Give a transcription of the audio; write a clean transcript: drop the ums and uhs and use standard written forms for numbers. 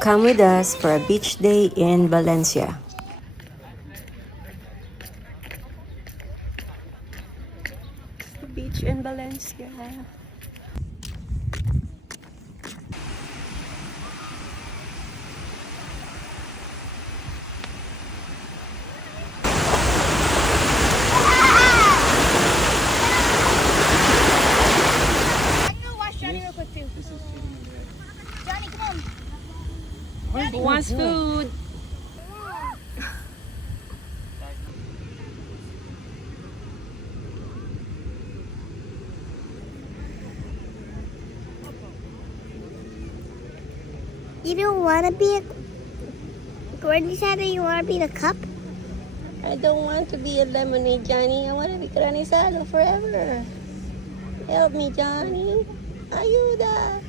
Come with us for a beach day in Valencia. Beach in Valencia. Johnny, real quick too. Johnny, come on. Who wants food? You don't want to be a... Gordon said that you want to be the cup? I don't want to be a lemonade, Johnny. I want to be granizado forever. Help me, Johnny. Ayuda.